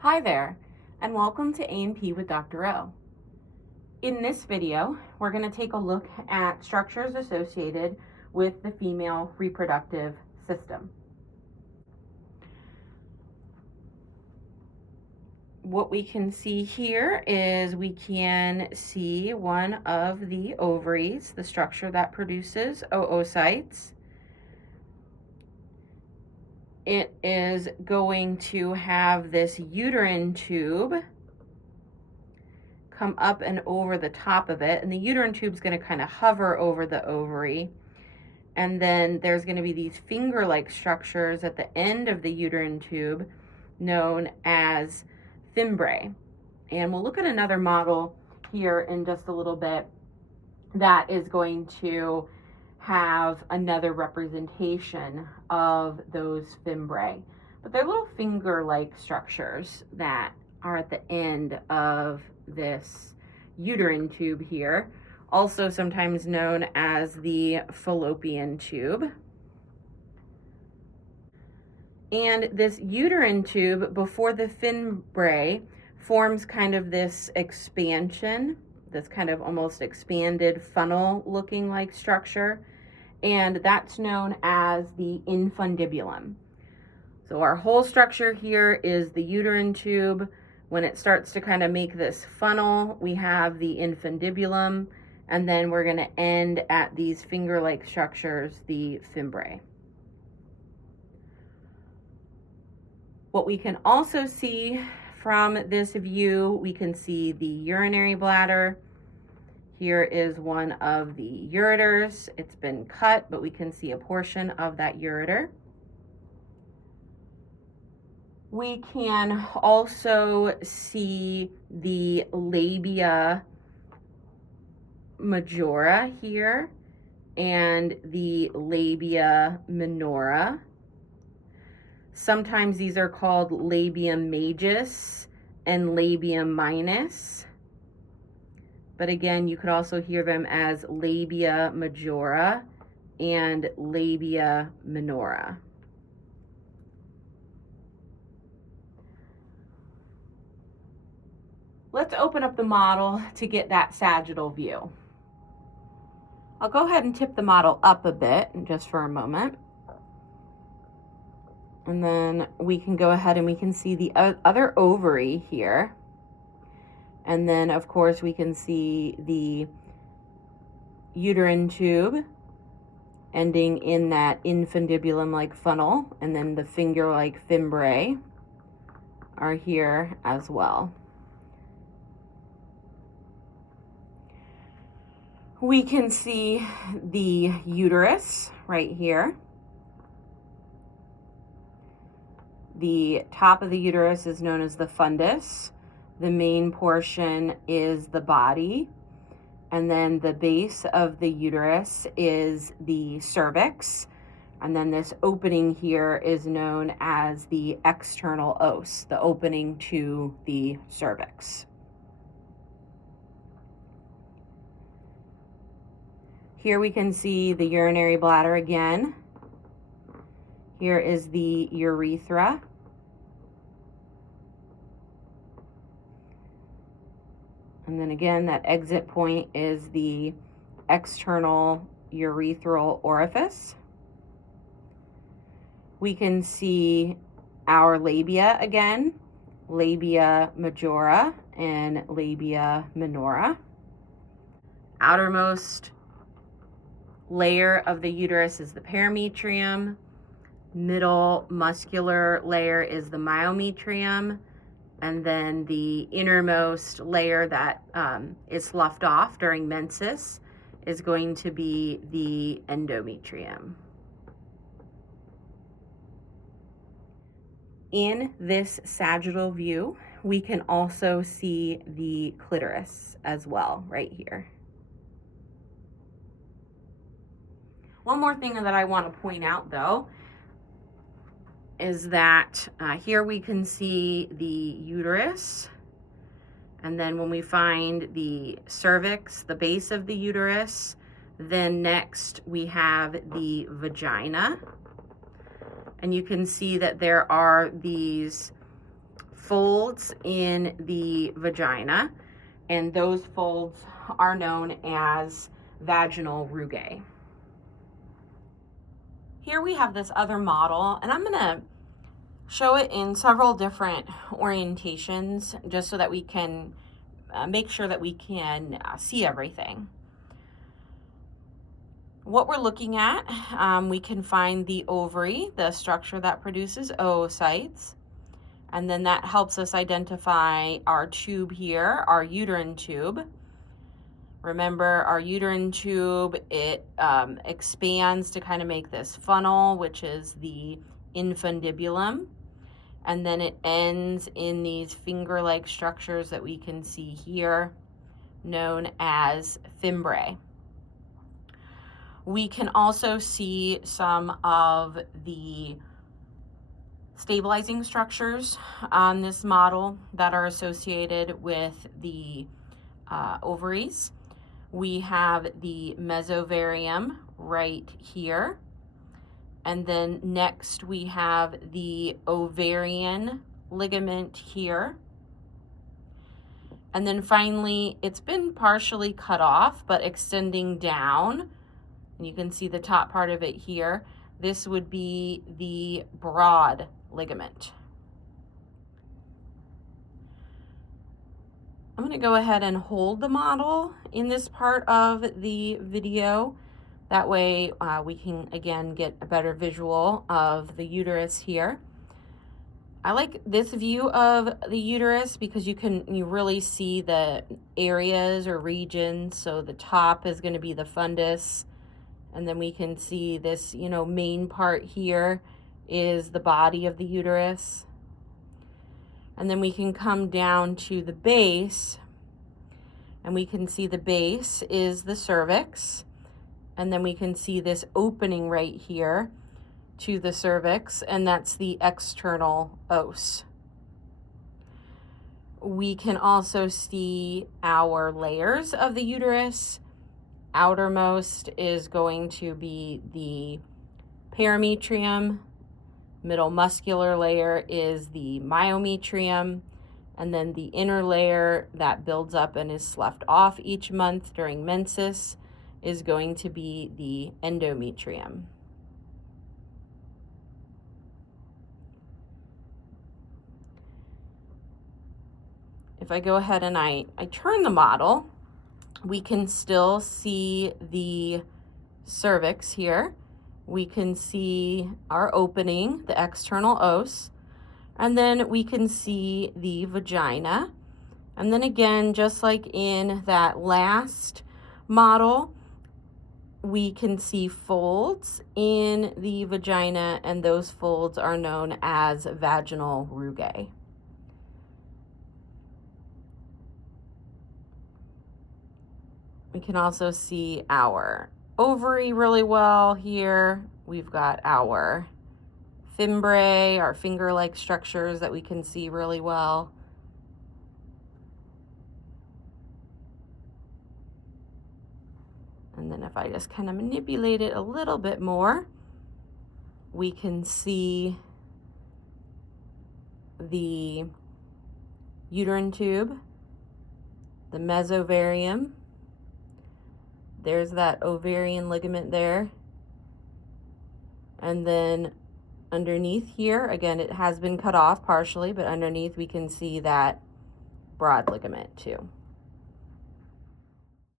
Hi there, and welcome to A&P with Dr. O. In this video, we're going to take a look at structures associated with the female reproductive system. What we can see here is we can see one of the ovaries, the structure that produces oocytes. It is going to have this uterine tube come up and over the top of it, and the uterine tube is going to kind of hover over the ovary, and then there's going to be these finger-like structures at the end of the uterine tube known as fimbriae. And we'll look at another model here in just a little bit that is going to have another representation of those fimbriae, but they're little finger-like structures that are at the end of this uterine tube here, also sometimes known as the fallopian tube. And this uterine tube before the fimbriae forms kind of this expansion, this kind of almost expanded funnel looking like structure, and that's known as the infundibulum. So our whole structure here is the uterine tube. When it starts to kind of make this funnel, we have the infundibulum, and then we're going to end at these finger-like structures, the fimbriae. What we can also see from this view, we can see the urinary bladder. Here is one of the ureters. It's been cut, but we can see a portion of that ureter. We can also see the labia majora here and the labia minora. Sometimes these are called labium majus and labium minus. But again, you could also hear them as labia majora and labia minora. Let's open up the model to get that sagittal view. I'll go ahead and tip the model up a bit just for a moment. And then we can go ahead and we can see the other ovary here. And then, of course, we can see the uterine tube ending in that infundibulum-like funnel, and then the finger-like fimbriae are here as well. We can see the uterus right here. The top of the uterus is known as the fundus. The main portion is the body, and then the base of the uterus is the cervix, and then this opening here is known as the external os, the opening to the cervix. Here we can see the urinary bladder again. Here is the urethra. And then again, that exit point is the external urethral orifice. We can see our labia again, labia majora and labia minora. Outermost layer of the uterus is the perimetrium. Middle muscular layer is the myometrium. And then the innermost layer that is sloughed off during menses is going to be the endometrium. In this sagittal view, we can also see the clitoris as well, right here. One more thing that I want to point out, though, is that here we can see the uterus, and then when we find the cervix, the base of the uterus, then next we have the vagina, and you can see that there are these folds in the vagina, and those folds are known as vaginal rugae. Here we have this other model, and I'm gonna show it in several different orientations just so that we can make sure that we can see everything. What we're looking at, we can find the ovary, the structure that produces oocytes, and then that helps us identify our tube here, our uterine tube. Remember, our uterine tube, it expands to kind of make this funnel, which is the infundibulum, and then it ends in these finger-like structures that we can see here, known as fimbriae. We can also see some of the stabilizing structures on this model that are associated with the ovaries. We have the mesovarium right here. And then next we have the ovarian ligament here. And then finally, it's been partially cut off, but extending down. And you can see the top part of it here. This would be the broad ligament. I'm going to go ahead and hold the model in this part of the video. That way we can, again, get a better visual of the uterus here. I like this view of the uterus because you really see the areas or regions. So the top is going to be the fundus. And then we can see this, main part here is the body of the uterus. And then we can come down to the base, and we can see the base is the cervix. And then we can see this opening right here to the cervix, and that's the external os. We can also see our layers of the uterus. Outermost is going to be the parametrium. Middle muscular layer is the myometrium. And then the inner layer that builds up and is sloughed off each month during menses is going to be the endometrium. If I go ahead and I turn the model, we can still see the cervix here. We can see our opening, the external os, and then we can see the vagina. And then again, just like in that last model, we can see folds in the vagina, and those folds are known as vaginal rugae. We can also see our ovary really well here. We've got our fimbriae, our finger-like structures that we can see really well. And then if I just kind of manipulate it a little bit more, we can see the uterine tube, the mesovarium. There's that ovarian ligament there. And then underneath here, again, it has been cut off partially, but underneath we can see that broad ligament too.